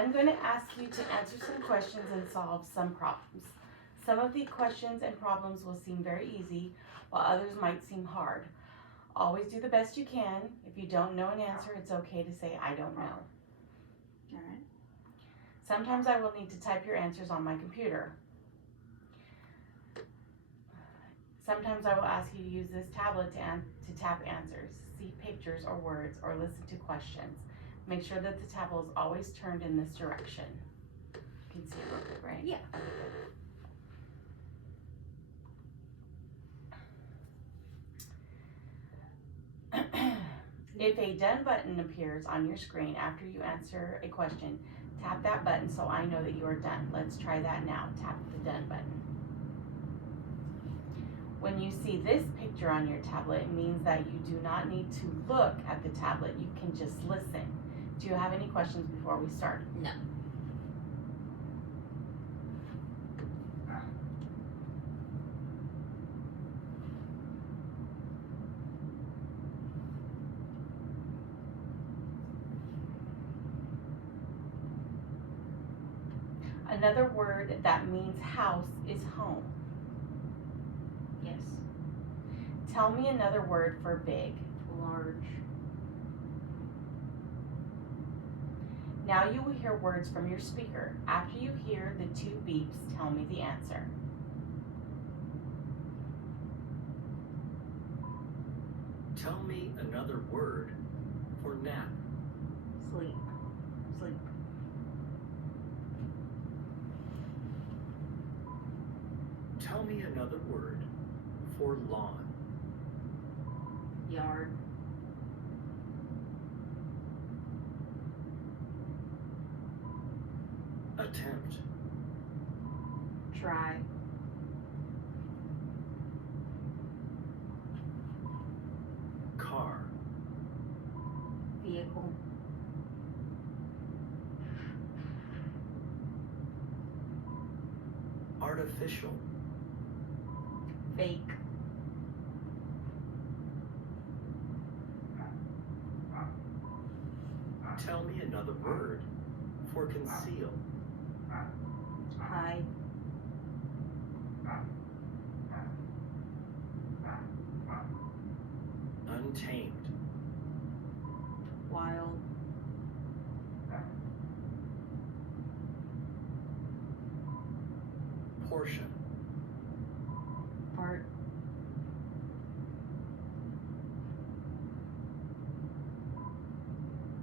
I'm going to ask you to answer some questions and solve some problems. Some of the questions and problems will seem very easy, while others might seem hard. Always do the best you can. If you don't know an answer, it's okay to say, I don't know. All right. Sometimes I will need to type your answers on my computer. Sometimes I will ask you to use this tablet to tap answers, see pictures or words, or listen to questions. Make sure that the tablet is always turned in this direction. You can see a little bit, right? Yeah. If a done button appears on your screen after you answer a question, tap that button so I know that you are done. Let's try that now. Tap the done button. When you see this picture on your tablet, it means that you do not need to look at the tablet. You can just listen. Do you have any questions before we start? No. Another word that means house is home. Yes. Tell me another word for big. Large. Now you will hear words from your speaker. After you hear the two beeps, tell me the answer. Tell me another word for nap. Sleep. Sleep. Tell me another word for lawn. Yard. Attempt. Try. Car. Vehicle. Artificial. Fake. Tell me another word for conceal. Hide. Untamed. Wild. Portion. Part.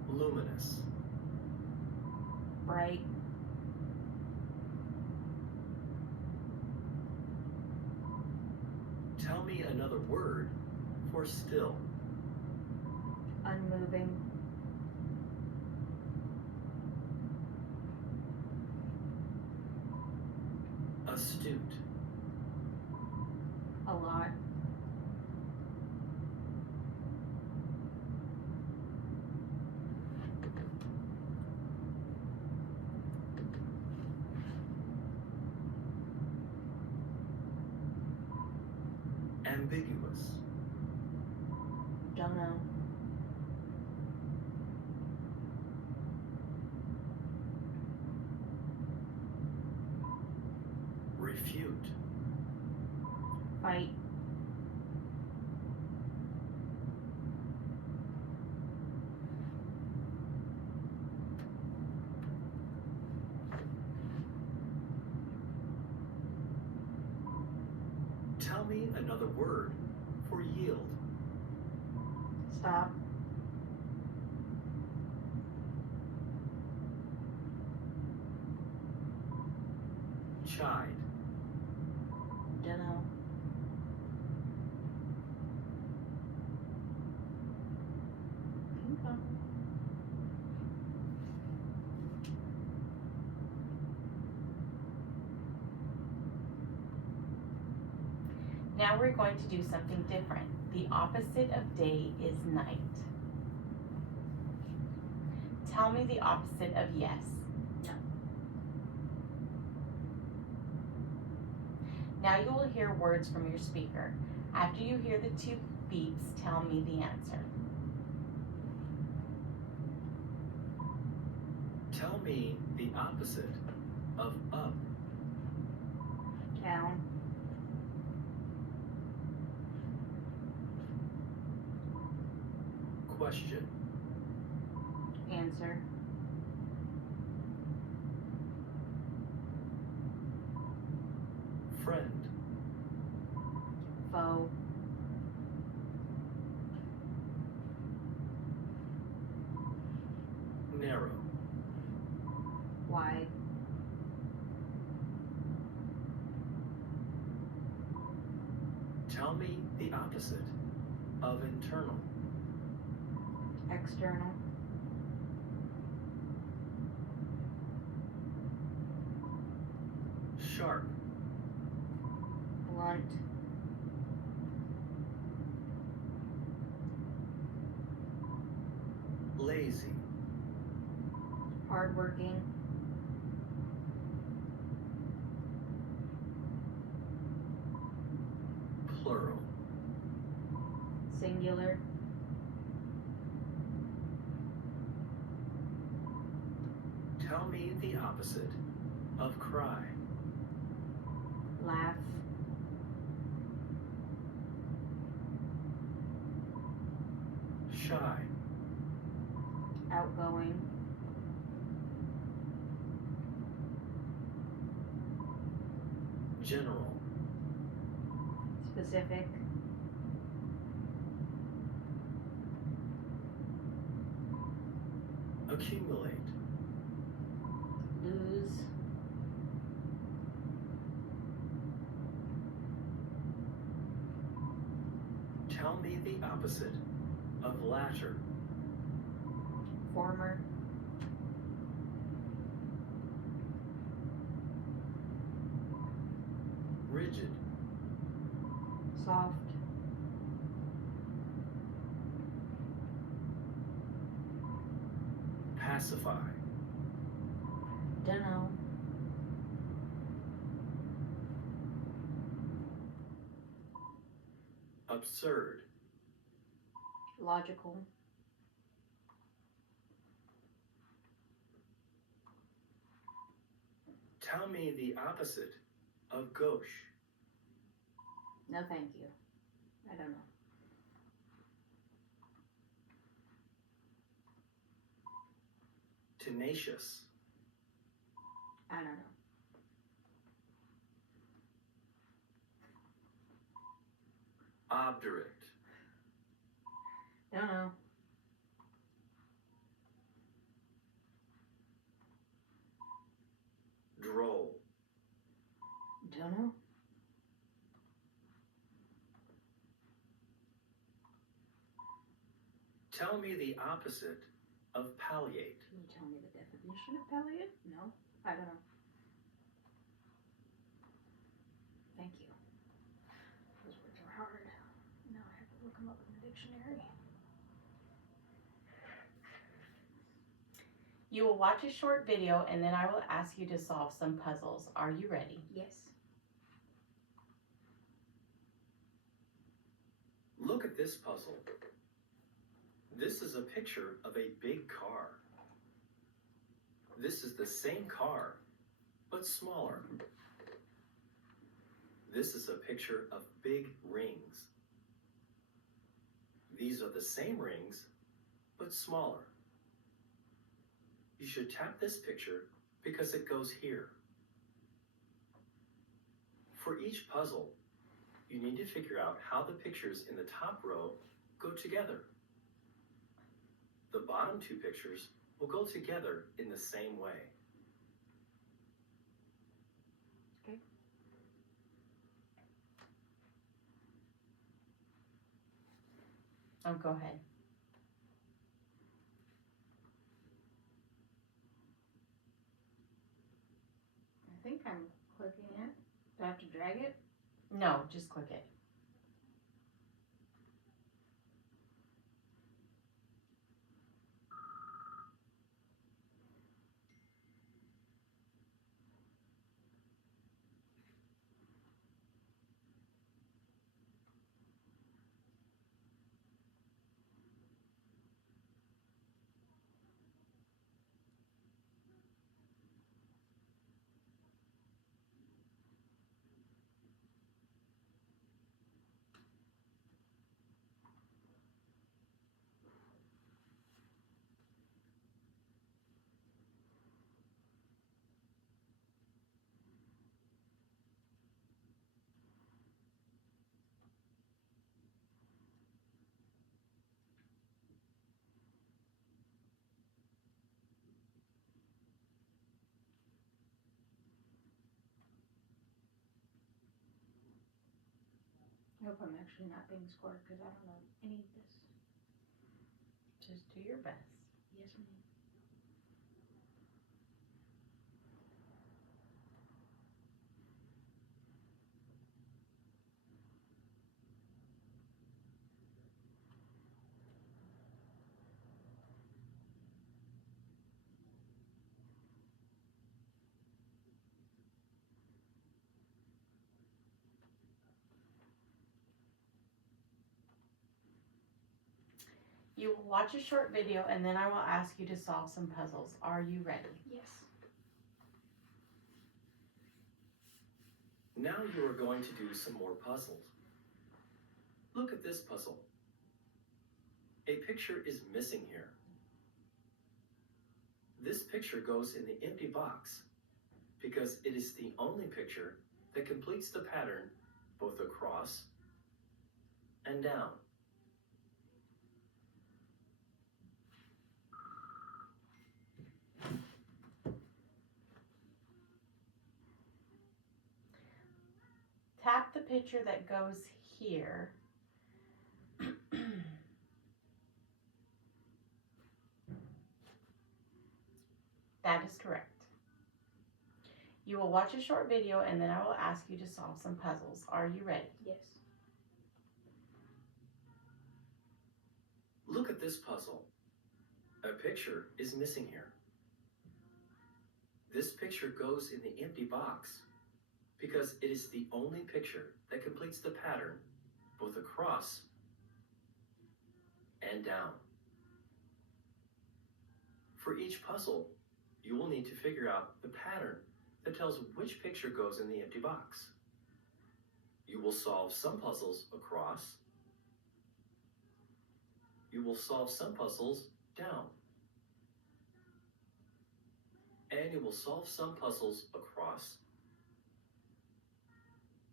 Luminous. Bright. Tell me another word for still. Unmoving. Astute. A lot. Ambiguous. Don't know. Refute. Fight. Tell me another word for yield. Stop. Chide. Don't know. Okay. Now we're going to do something different. The opposite of day is night. Tell me the opposite of yes. No. Now you will hear words from your speaker. After you hear the two beeps, tell me the answer. Tell me the opposite of up. Down. Question. Answer. Friend. Foe. Narrow. Wide. Tell me the opposite of internal. External. Sharp. Blunt. Lazy. Hardworking. Plural. Singular. Tell me the opposite of cry. Laugh. Shy. Outgoing. General. Specific. Accumulate. Lose. Tell me the opposite of latter. Former. Rigid. Soft. Pacify. Dunno. Absurd. Logical. Tell me the opposite of gauche. No thank you. I don't know. Tenacious. I don't know. Obdurate. Don't know. Droll. Don't know. Tell me the opposite of palliate. Can you tell me the definition of palliate? No, I don't know. Thank you. Those words are hard. Now I have to look them up in the dictionary. You will watch a short video and then I will ask you to solve some puzzles. Are you ready? Yes. Look at this puzzle. This is a picture of a big car. This is the same car, but smaller. This is a picture of big rings. These are the same rings, but smaller. You should tap this picture because it goes here. For each puzzle, you need to figure out how the pictures in the top row go together. The bottom two pictures will go together in the same way. Okay. Oh, go ahead. I think I'm clicking it. Do I have to drag it? No, just click it. I hope I'm actually not being scored because I don't know any of this. Just do your best. Yes, ma'am. You will watch a short video and then I will ask you to solve some puzzles. Are you ready? Yes. Now you are going to do some more puzzles. Look at this puzzle. A picture is missing here. This picture goes in the empty box because it is the only picture that completes the pattern both across and down. Tap the picture that goes here. That is correct. You will watch a short video and then I will ask you to solve some puzzles. Are you ready? Yes. Look at this puzzle. A picture is missing here. This picture goes in the empty box because it is the only picture that completes the pattern both across and down. For each puzzle, you will need to figure out the pattern that tells which picture goes in the empty box. You will solve some puzzles across. You will solve some puzzles down. And you will solve some puzzles across,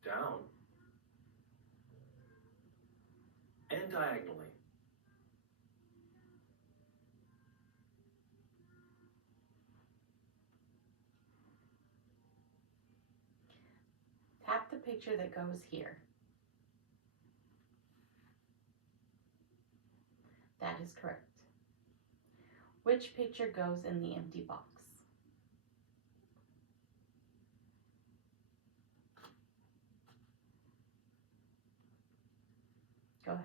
down, and diagonally. Tap the picture that goes here. That is correct. Which picture goes in the empty box? Go ahead.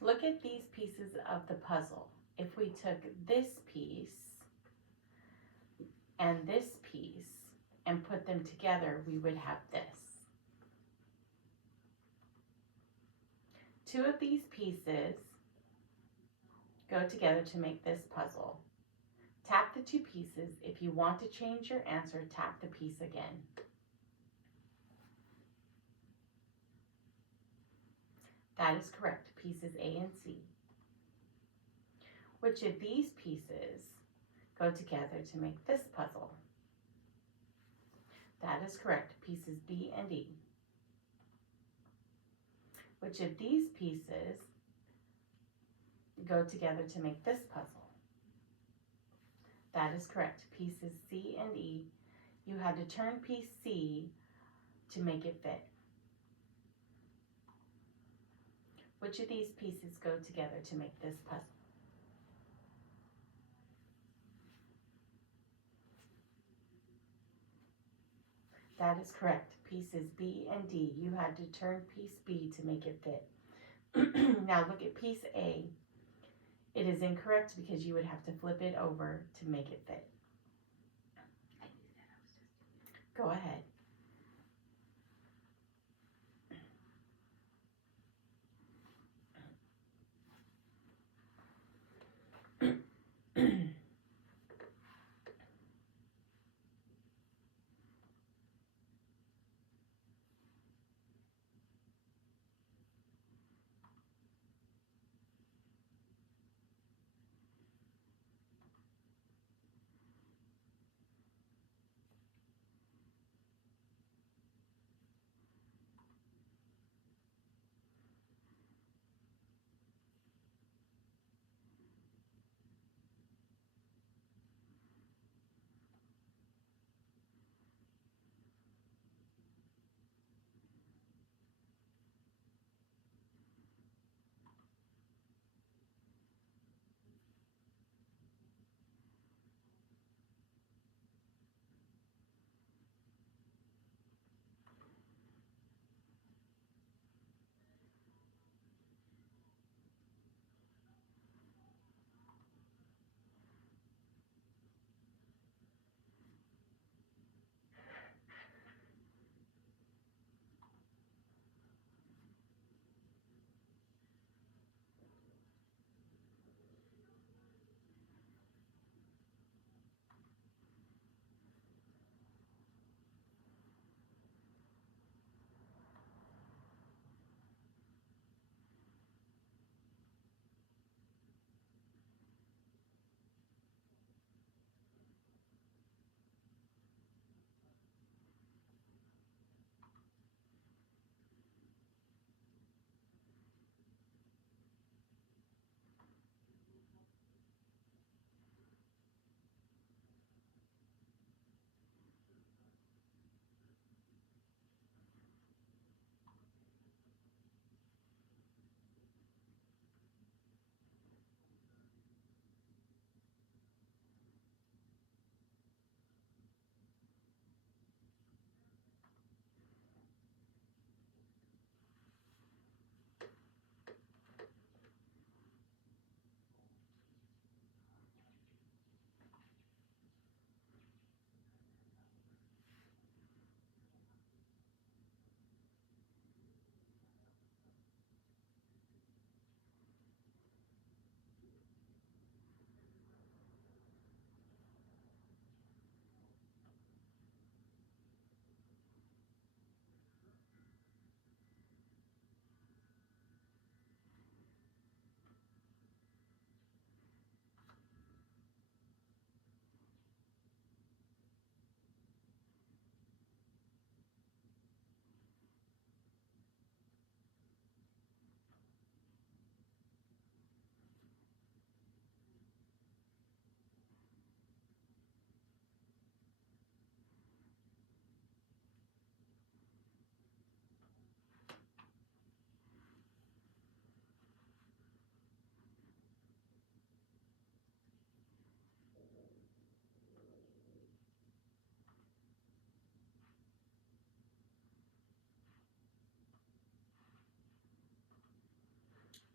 Look at these pieces of the puzzle. If we took this piece and this piece and put them together, we would have this. Two of these pieces go together to make this puzzle. Tap the two pieces. If you want to change your answer, tap the piece again. That is correct, pieces A and C. Which of these pieces go together to make this puzzle? That is correct. Pieces B and D. Which of these pieces go together to make this puzzle? That is correct. Pieces C and E. You had to turn piece C to make it fit. Which of these pieces go together to make this puzzle? That is correct. Pieces B and D. You had to turn piece B to make it fit. Now look at piece A. It is incorrect because you would have to flip it over to make it fit. I knew that. I was just. Go ahead.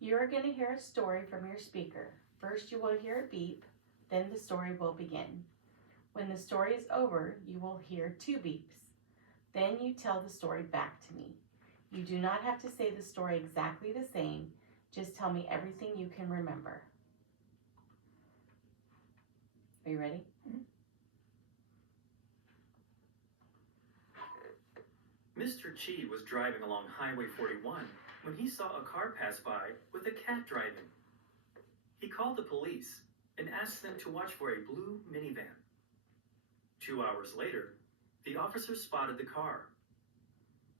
You are going to hear a story from your speaker. First, you will hear a beep, then the story will begin. When the story is over, you will hear 2 beeps. Then you tell the story back to me. You do not have to say the story exactly the same, just tell me everything you can remember. Are you ready? Mr. Chi was driving along Highway 41 when he saw a car pass by with a cat driving. He called the police and asked them to watch for a blue minivan. 2 hours later, The officer spotted the car.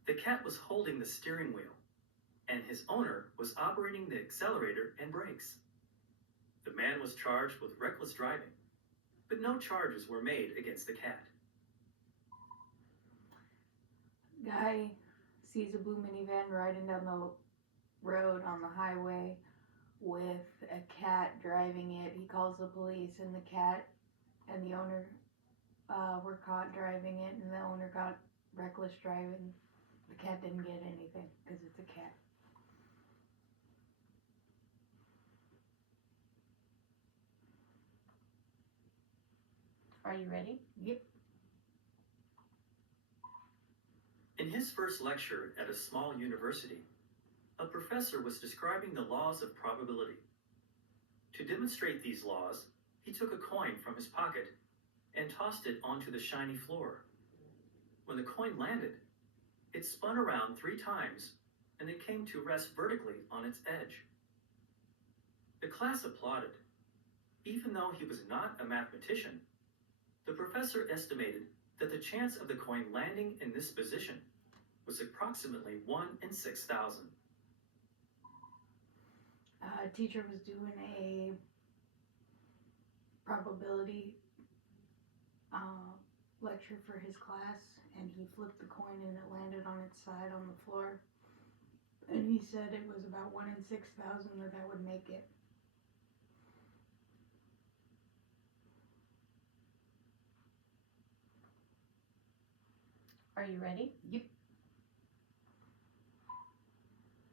The cat was holding the steering wheel, and his owner was operating the accelerator and brakes. The man was charged with reckless driving, but no charges were made against the cat. Guy sees a blue minivan riding down the road on the highway with a cat driving it. He calls the police, and the cat and the owner were caught driving it, and the owner got reckless driving. The cat didn't get anything because it's a cat. Are you ready? Yep. In his first lecture at a small university, a professor was describing the laws of probability. To demonstrate these laws, he took a coin from his pocket and tossed it onto the shiny floor. When the coin landed, it spun around 3 times and it came to rest vertically on its edge. The class applauded. Even though he was not a mathematician, the professor estimated that the chance of the coin landing in this position was approximately 1 in 6,000. A teacher was doing a probability lecture for his class, and he flipped the coin and it landed on its side on the floor. And he said it was about 1 in 6,000 that would make it. Are you ready? Yep.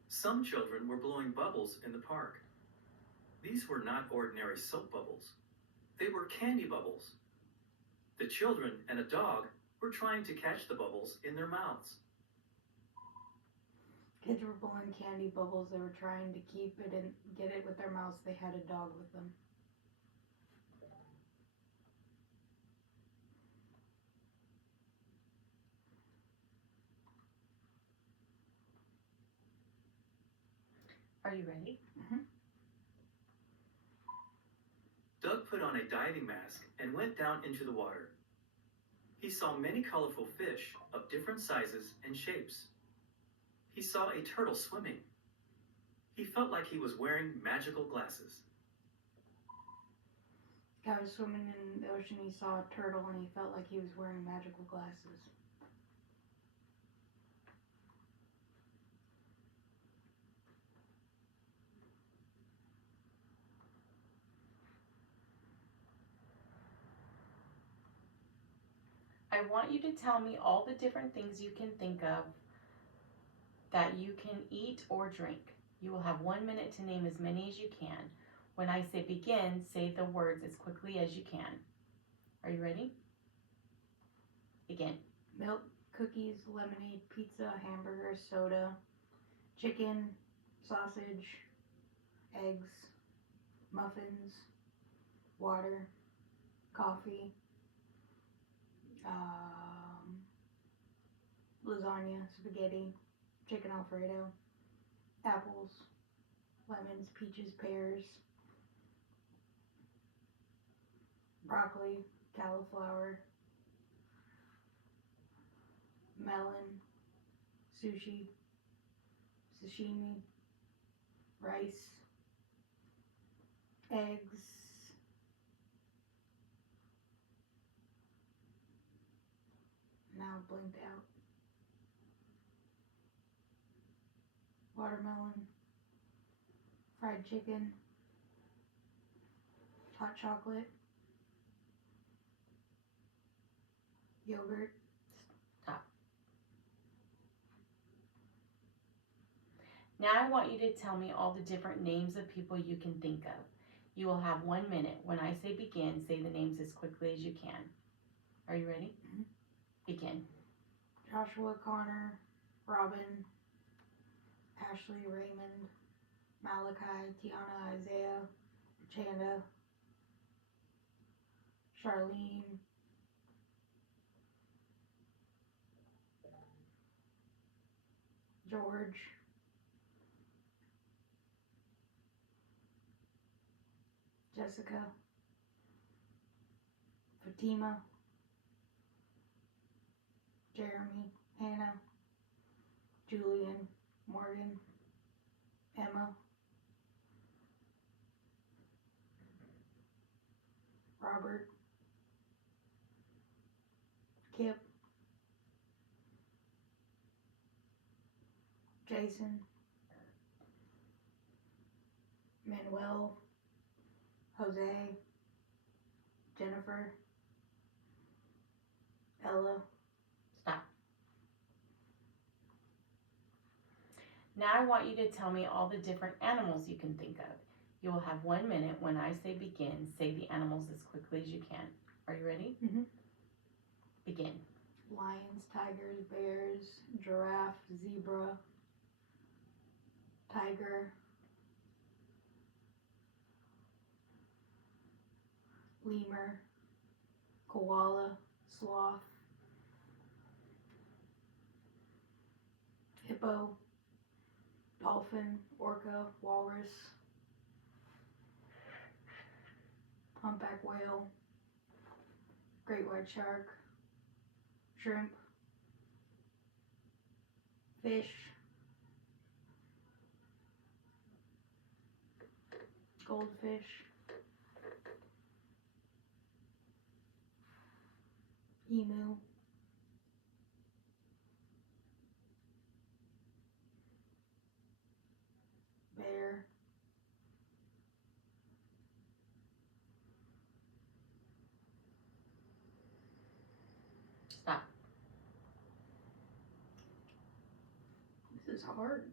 Some children were blowing bubbles in the park. These were not ordinary soap bubbles. They were candy bubbles. The children and a dog were trying to catch the bubbles in their mouths. Kids were blowing candy bubbles. They were trying to keep it and get it with their mouths. They had a dog with them. Are you ready? Doug put on a diving mask and went down into the water. He saw many colorful fish of different sizes and shapes. He saw a turtle swimming. He felt like he was wearing magical glasses. Guy was swimming in the ocean. He saw a turtle and he felt like he was wearing magical glasses. I want you to tell me all the different things you can think of that you can eat or drink. You will have 1 minute to name as many as you can. When I say begin, say the words as quickly as you can. Are you ready? Begin. Milk, cookies, lemonade, pizza, hamburger, soda, chicken, sausage, eggs, muffins, water, coffee, lasagna, spaghetti, chicken Alfredo, apples, lemons, peaches, pears, broccoli, cauliflower, melon, sushi, sashimi, rice, eggs, now blinked out, watermelon, fried chicken, hot chocolate, yogurt. Stop. Now I want you to tell me all the different names of people you can think of. You will have 1 minute. When I say begin, say the names as quickly as you can. Are you ready? Mhm. Begin. Joshua, Connor, Robin, Ashley, Raymond, Malachi, Tiana, Isaiah, Chanda, Charlene, George, Jessica, Fatima, Jeremy, Hannah, Julian, Morgan, Emma, Robert, Kip, Jason, Manuel, Jose, Jennifer, Ella. Stop. Now I want you to tell me all the different animals you can think of. You will have 1 minute. When I say begin, say the animals as quickly as you can. Are you ready? Mhm. Begin. Lions, tigers, bears, giraffe, zebra, tiger, lemur, koala, sloth, hippo, dolphin, orca, walrus, humpback whale, great white shark, shrimp, fish, goldfish, emu, bear, Stop. this is hard.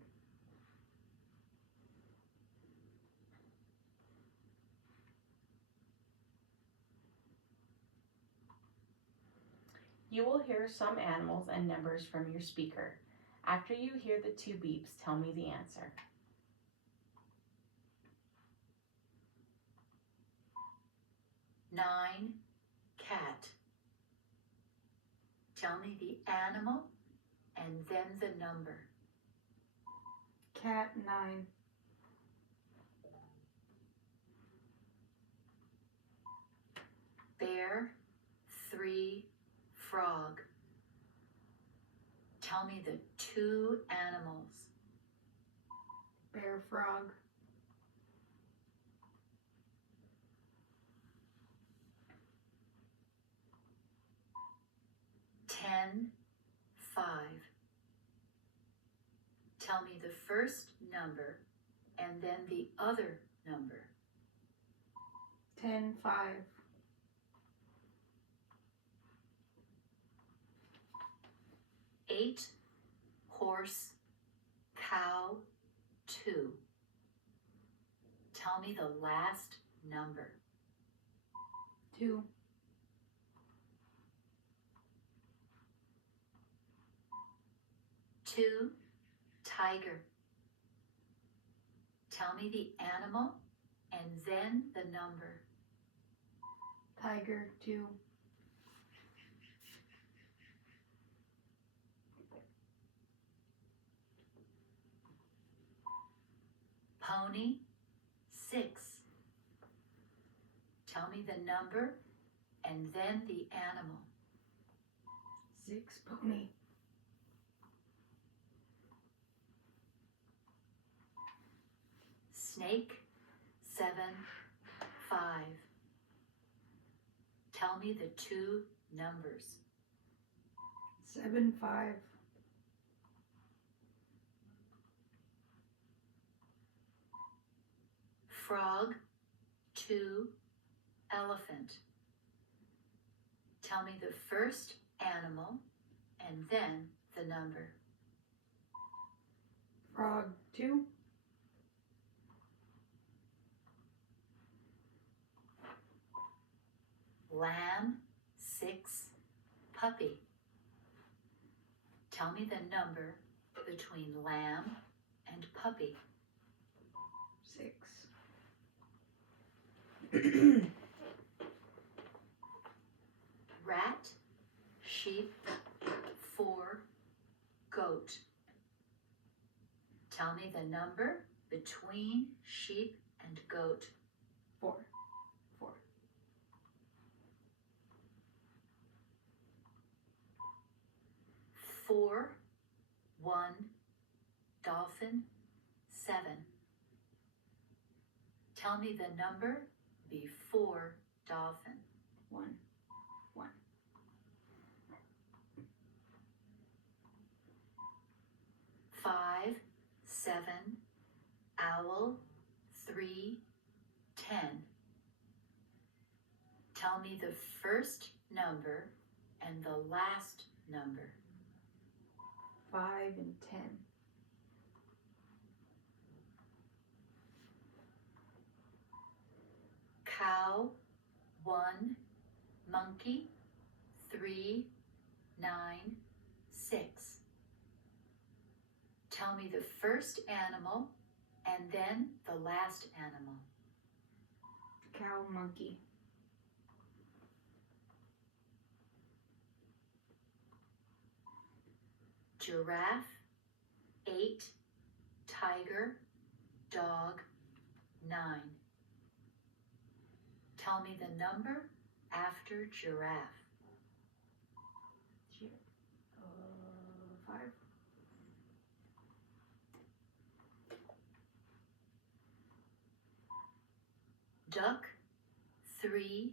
You will hear some animals and numbers from your speaker. After you hear the 2 beeps, tell me the answer. Nine, cat. Tell me the animal and then the number. Cat, 9, Bear, 3, frog. Tell me the 2 animals. bear, frog, Ten, 5. Tell me the first number and then the other number. 10, 5, 8, horse, cow, 2. Tell me the last number. 2, 2, tiger. Tell me the animal and then the number. tiger, 2, Pony, 6. Tell me the number and then the animal. 6, pony, Snake, 7, 5. Tell me the 2 numbers. 7, 5, Frog, 2, elephant. Tell me the first animal and then the number. frog, 2, Lamb, 6, puppy. Tell me the number between lamb and puppy. 6, Rat, sheep, 4, goat. Tell me the number between sheep and goat. 4, 4, 4, 1, dolphin, 7. Tell me the number before dolphin. 1. 5, 7, owl, 3, 10. Tell me the first number and the last number. 5 and 10. Cow, 1, monkey, 3, 9, 6. Tell me the first animal and then the last animal. Cow, monkey. Giraffe, 8, tiger, dog, 9. Tell me the number after giraffe. 5. Duck, 3,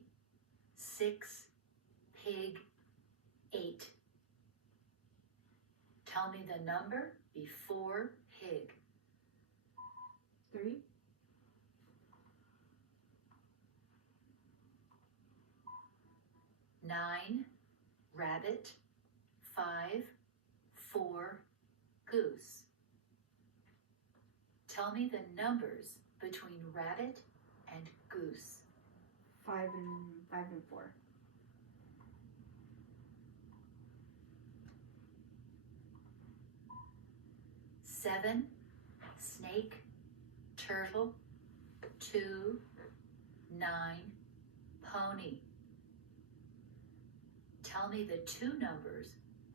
6, pig, 8. Tell me the number before pig. 3. 9, rabbit, 5, 4, goose. Tell me the numbers between rabbit and goose. 5 and 4. 7, snake, turtle, 2, 9, pony. Tell me the two numbers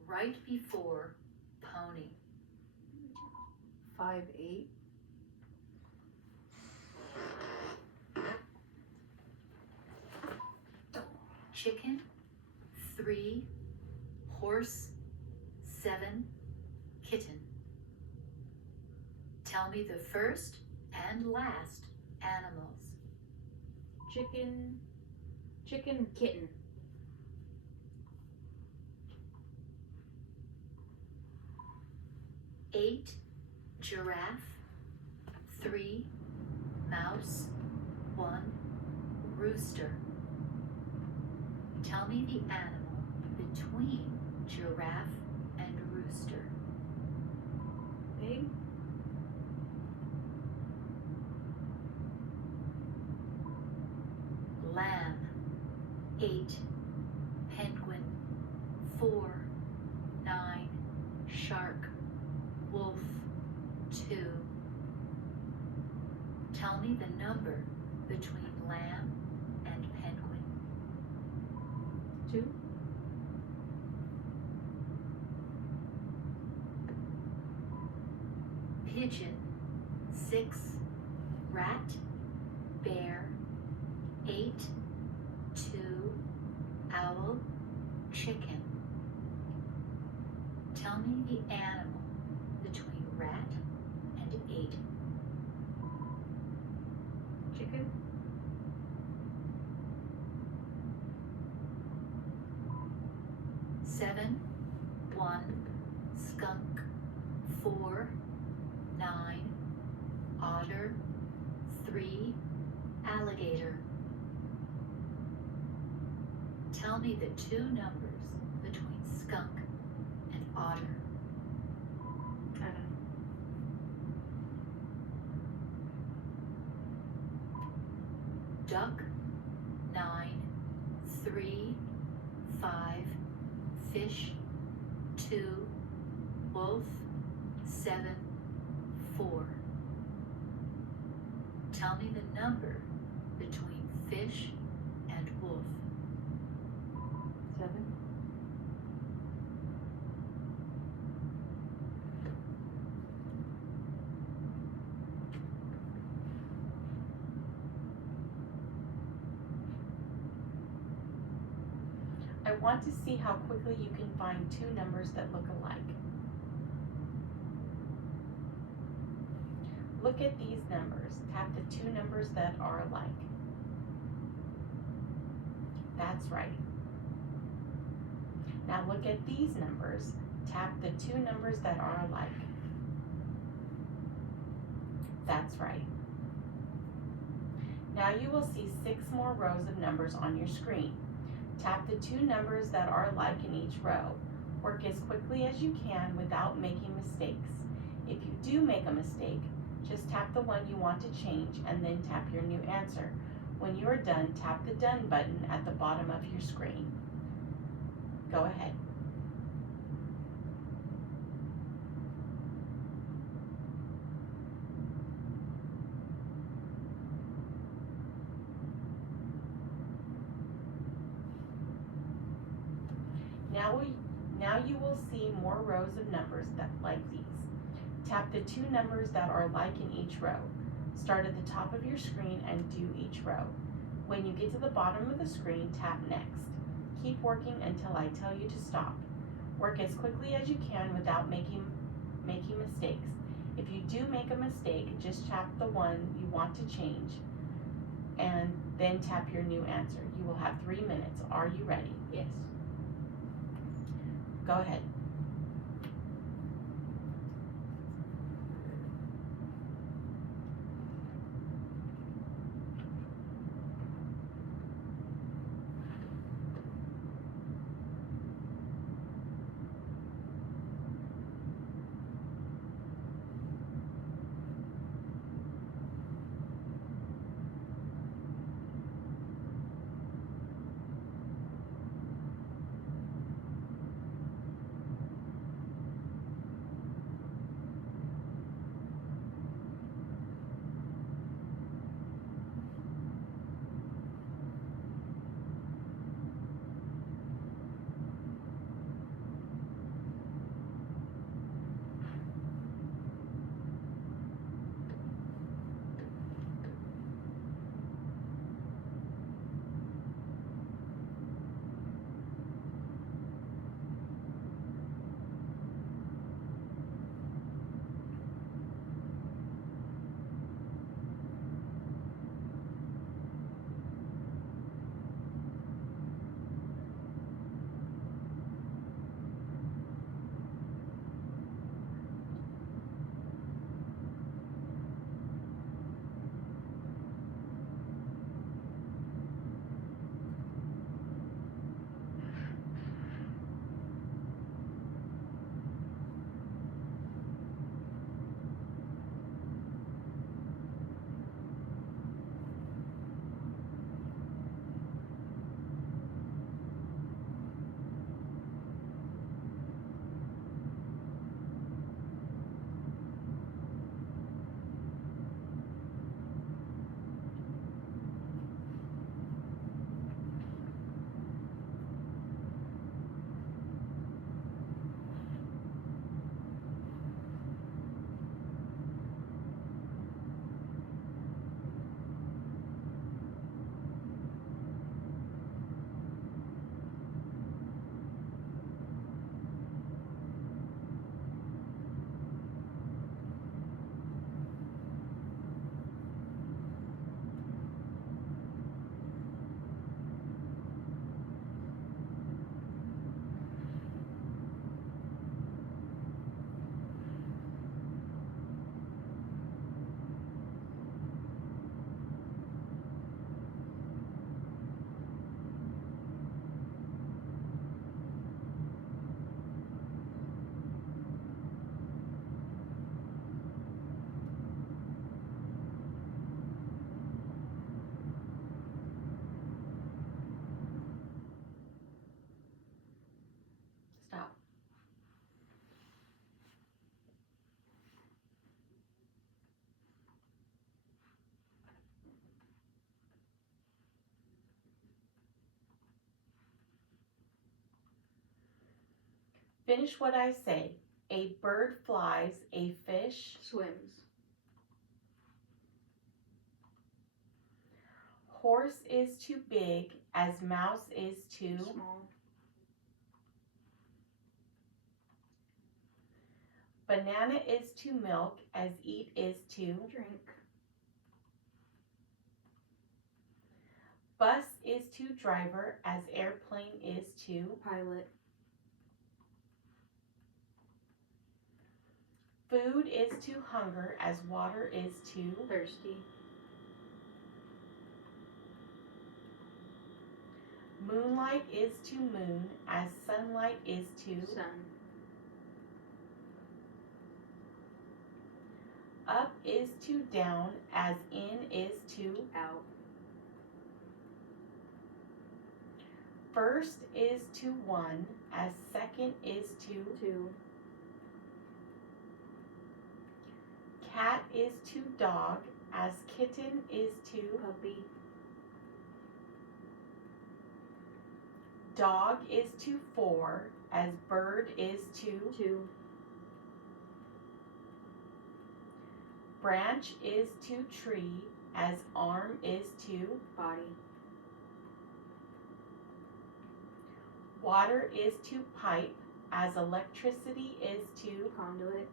right before pony. 5, 8. 'Chicken, 3, horse, 7, kitten. Tell me the first and last animals. Chicken, kitten. 8, giraffe, 3, mouse, 1, rooster. Tell me the animal between giraffe and rooster. Pig. 8, penguin, 4, 9, shark, wolf, 2. Tell me the number between lamb and penguin. 2. Pigeon, 6, rat, bear, 8, 2, owl, chicken. Tell me the animal between rat and 8. Chicken. 7, 1, skunk, 4, 9, otter, 3, alligator. Tell me the two numbers between skunk and otter. I don't know. Duck, 9, 3, 5, fish, 2, wolf, 7, 4. Tell me the number between fish and wolf. 7. I want to see how quickly you can find two numbers that look alike. Look at these numbers. Tap the two numbers that are alike. That's right. Now look at these numbers. Tap the two numbers that are alike. That's right. Now you will see 6 more rows of numbers on your screen. Tap the two numbers that are alike in each row. Work as quickly as you can without making mistakes. If you do make a mistake, just tap the one you want to change and then tap your new answer. When you are done, tap the Done button at the bottom of your screen. Go ahead. Now you will see more rows of numbers like these. Tap the two numbers that are alike in each row. Start at the top of your screen and do each row. When you get to the bottom of the screen, tap Next. Keep working until I tell you to stop. Work as quickly as you can without making mistakes. If you do make a mistake, just tap the one you want to change and then tap your new answer. You will have 3 minutes. Are you ready? Yes. Go ahead. Stop. Finish what I say. A bird flies, a fish Swims. horse is too big as mouse is too Small. Banana is to milk as eat is to. Drink. Bus is to driver as airplane is to. Pilot. Food is to hunger as water is to. Thirsty. Moonlight is to moon as sunlight is to. Sun. Up is to down as in is to. Out. First is to one as second is to. 2. Cat is to dog as kitten is to. Puppy. Dog is to 4 as bird is to. 2. Branch is to tree as arm is to. Body. Water is to pipe as electricity is to. Conduit.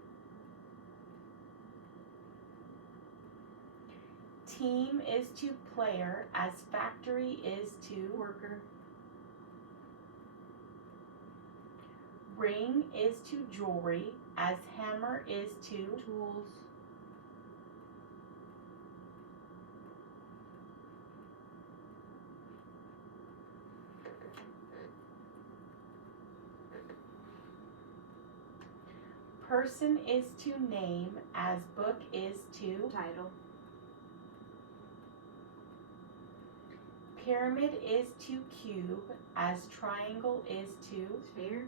Team is to player as factory is to. Worker. Ring is to jewelry as hammer is to. Tools. Person is to name as book is to. Title. Pyramid is to cube as triangle is to. Sphere.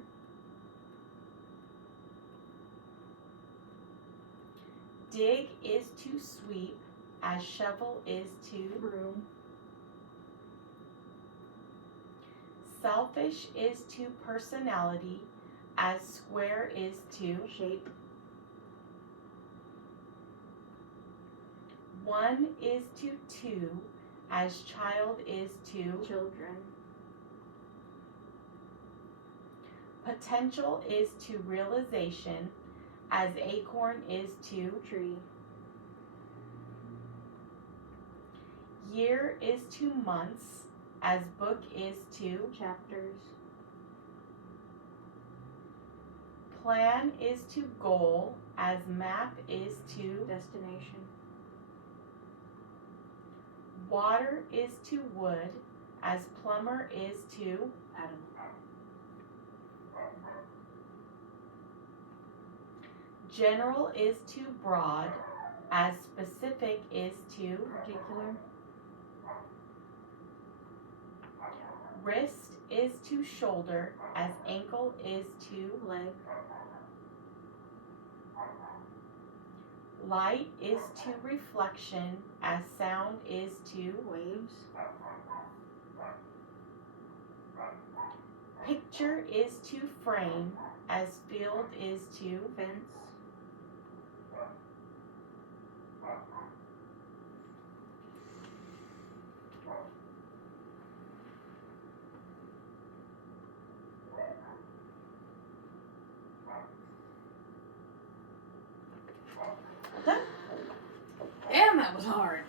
Dig is to sweep as shovel is to. Broom. Selfish is to personality as square is to. Shape. 1 is to 2 as child is to. Children. Potential is to realization as acorn is to. Tree. Year is to months as book is to. Chapters. Plan is to goal as map is to. Destination. Water is to wood as plumber is to. Adam. General is to broad as specific is to. Particular. Wrist is to shoulder as ankle is to. Leg. Light is to reflection as sound is to. Waves. Picture is to frame as field is to. Fence. Done. Damn, that was hard.